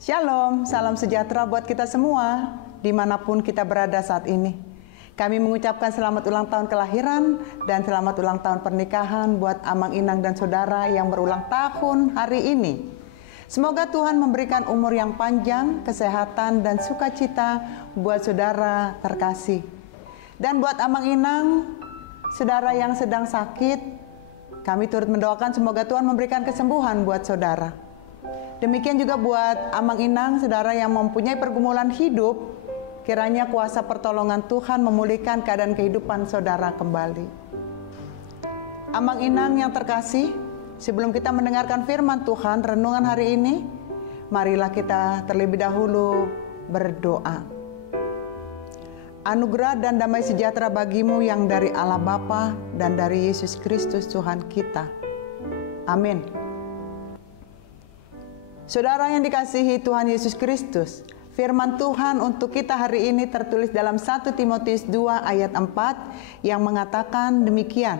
Shalom, salam sejahtera buat kita semua, dimanapun kita berada saat ini. Kami mengucapkan selamat ulang tahun kelahiran dan selamat ulang tahun pernikahan buat Amang Inang dan saudara yang berulang tahun hari ini. Semoga Tuhan memberikan umur yang panjang, kesehatan dan sukacita buat saudara terkasih. Dan buat Amang Inang, saudara yang sedang sakit, kami turut mendoakan semoga Tuhan memberikan kesembuhan buat saudara. Demikian juga buat Amang Inang, saudara yang mempunyai pergumulan hidup, kiranya kuasa pertolongan Tuhan memulihkan keadaan kehidupan saudara kembali. Amang Inang yang terkasih, sebelum kita mendengarkan firman Tuhan, renungan hari ini, marilah kita terlebih dahulu berdoa. Anugerah dan damai sejahtera bagimu yang dari Allah Bapa dan dari Yesus Kristus Tuhan kita. Amin. Saudara yang dikasihi Tuhan Yesus Kristus, firman Tuhan untuk kita hari ini tertulis dalam 1 Timotius 2 ayat 4 yang mengatakan demikian.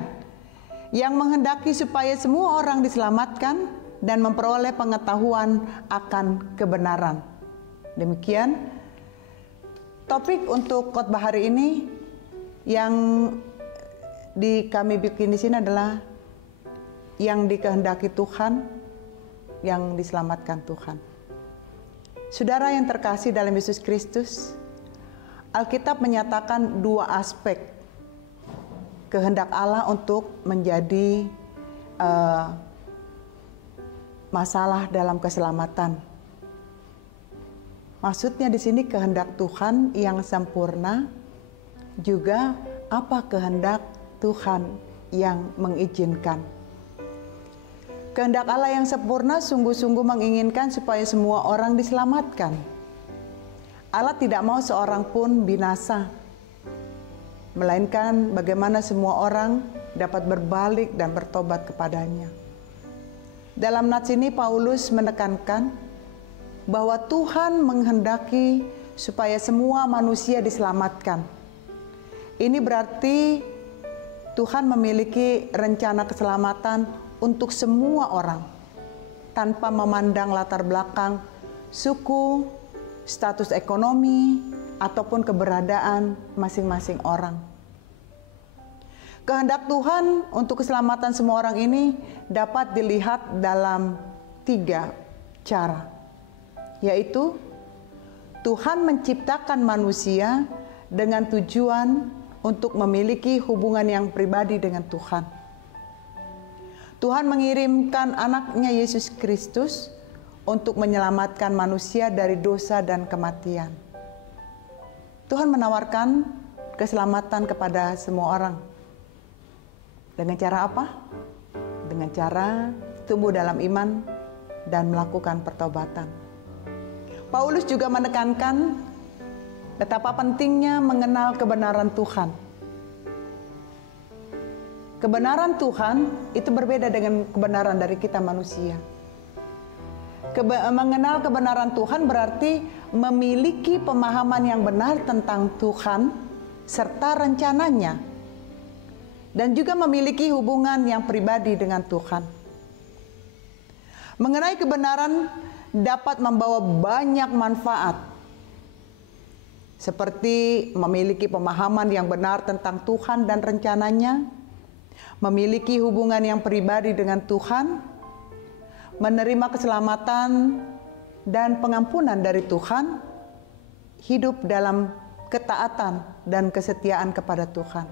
Yang menghendaki supaya semua orang diselamatkan dan memperoleh pengetahuan akan kebenaran. Demikian topik untuk khotbah hari ini yang kami bikin di sini adalah yang dikehendaki Tuhan, yang diselamatkan Tuhan. Saudara yang terkasih dalam Yesus Kristus, Alkitab menyatakan dua aspek kehendak Allah untuk menjadi masalah dalam keselamatan. Maksudnya di sini kehendak Tuhan yang sempurna, juga apa kehendak Tuhan yang mengizinkan. Kehendak Allah yang sempurna sungguh-sungguh menginginkan supaya semua orang diselamatkan. Allah tidak mau seorang pun binasa, melainkan bagaimana semua orang dapat berbalik dan bertobat kepadanya. Dalam nats ini Paulus menekankan bahwa Tuhan menghendaki supaya semua manusia diselamatkan. Ini berarti Tuhan memiliki rencana keselamatan untuk semua orang, tanpa memandang latar belakang, suku, status ekonomi, ataupun keberadaan masing-masing orang. Kehendak Tuhan untuk keselamatan semua orang ini dapat dilihat dalam 3 cara, yaitu Tuhan menciptakan manusia dengan tujuan untuk memiliki hubungan yang pribadi dengan Tuhan. Tuhan mengirimkan anaknya Yesus Kristus untuk menyelamatkan manusia dari dosa dan kematian. Tuhan menawarkan keselamatan kepada semua orang. Dengan cara apa? Dengan cara tumbuh dalam iman dan melakukan pertobatan. Paulus juga menekankan betapa pentingnya mengenal kebenaran Tuhan. Kebenaran Tuhan itu berbeda dengan kebenaran dari kita manusia. Mengenal kebenaran Tuhan berarti memiliki pemahaman yang benar tentang Tuhan serta rencananya, dan juga memiliki hubungan yang pribadi dengan Tuhan. Mengenai kebenaran dapat membawa banyak manfaat, seperti memiliki pemahaman yang benar tentang Tuhan dan rencananya, memiliki hubungan yang pribadi dengan Tuhan, menerima keselamatan dan pengampunan dari Tuhan, hidup dalam ketaatan dan kesetiaan kepada Tuhan.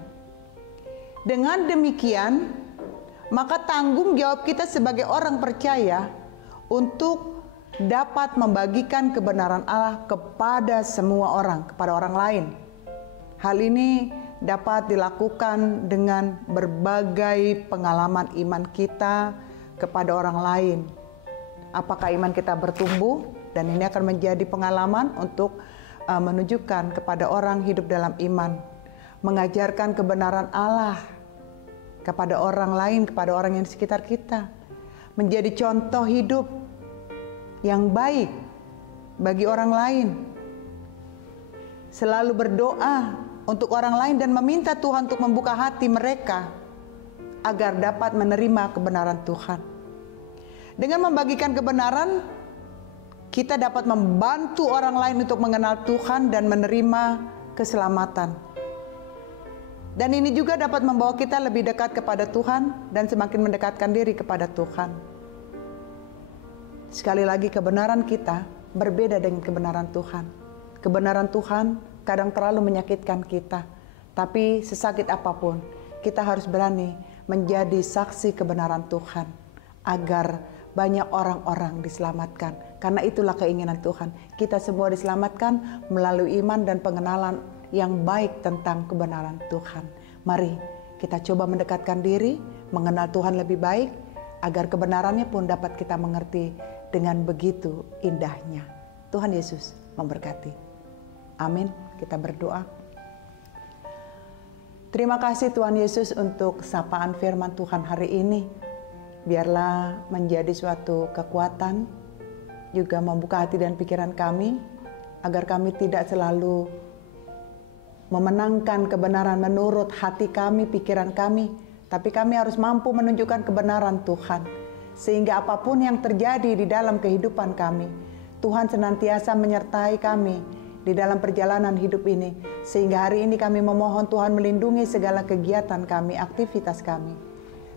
Dengan demikian, maka tanggung jawab kita sebagai orang percaya untuk dapat membagikan kebenaran Allah kepada semua orang, kepada orang lain. Hal ini dapat dilakukan dengan berbagai pengalaman iman kita kepada orang lain. Apakah iman kita bertumbuh, dan ini akan menjadi pengalaman untuk menunjukkan kepada orang hidup dalam iman, mengajarkan kebenaran Allah kepada orang lain, kepada orang yang di sekitar kita, menjadi contoh hidup yang baik bagi orang lain, selalu berdoa untuk orang lain dan meminta Tuhan untuk membuka hati mereka agar dapat menerima kebenaran Tuhan. Dengan membagikan kebenaran, kita dapat membantu orang lain untuk mengenal Tuhan dan menerima keselamatan. Dan ini juga dapat membawa kita lebih dekat kepada Tuhan dan semakin mendekatkan diri kepada Tuhan. Sekali lagi, kebenaran kita berbeda dengan kebenaran Tuhan. Kebenaran Tuhan kadang terlalu menyakitkan kita, tapi sesakit apapun, kita harus berani menjadi saksi kebenaran Tuhan agar banyak orang-orang diselamatkan. Karena itulah keinginan Tuhan. Kita semua diselamatkan melalui iman dan pengenalan yang baik tentang kebenaran Tuhan. Mari kita coba mendekatkan diri, mengenal Tuhan lebih baik, agar kebenarannya pun dapat kita mengerti dengan begitu indahnya. Tuhan Yesus memberkati. Amin. Kita berdoa. Terima kasih Tuhan Yesus untuk sapaan firman Tuhan hari ini. Biarlah menjadi suatu kekuatan, juga membuka hati dan pikiran kami, agar kami tidak selalu memenangkan kebenaran menurut hati kami, pikiran kami, tapi kami harus mampu menunjukkan kebenaran Tuhan. Sehingga apapun yang terjadi di dalam kehidupan kami, Tuhan senantiasa menyertai kami di dalam perjalanan hidup ini. Sehingga hari ini kami memohon Tuhan melindungi segala kegiatan kami, aktivitas kami.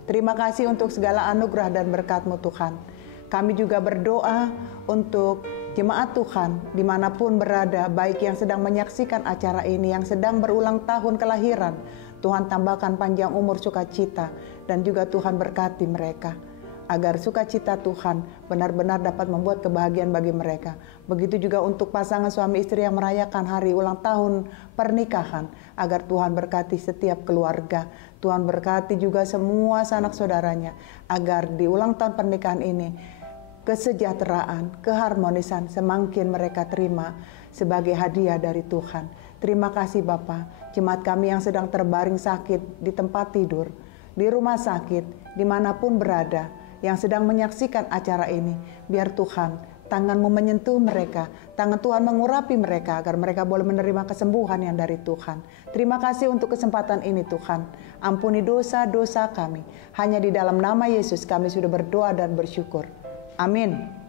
Terima kasih untuk segala anugerah dan berkat-Mu Tuhan. Kami juga berdoa untuk jemaat Tuhan dimanapun berada, baik yang sedang menyaksikan acara ini, yang sedang berulang tahun kelahiran. Tuhan tambahkan panjang umur, sukacita, dan juga Tuhan berkati mereka, agar sukacita Tuhan benar-benar dapat membuat kebahagiaan bagi mereka. Begitu juga untuk pasangan suami istri yang merayakan hari ulang tahun pernikahan, agar Tuhan berkati setiap keluarga. Tuhan berkati juga semua sanak saudaranya, agar di ulang tahun pernikahan ini kesejahteraan, keharmonisan semakin mereka terima sebagai hadiah dari Tuhan. Terima kasih Bapa, jemaat kami yang sedang terbaring sakit di tempat tidur, di rumah sakit, dimanapun berada, yang sedang menyaksikan acara ini, biar Tuhan tangan-Mu menyentuh mereka, tangan Tuhan mengurapi mereka agar mereka boleh menerima kesembuhan yang dari Tuhan. Terima kasih untuk kesempatan ini Tuhan. Ampuni dosa-dosa kami. Hanya di dalam nama Yesus kami sudah berdoa dan bersyukur. Amin.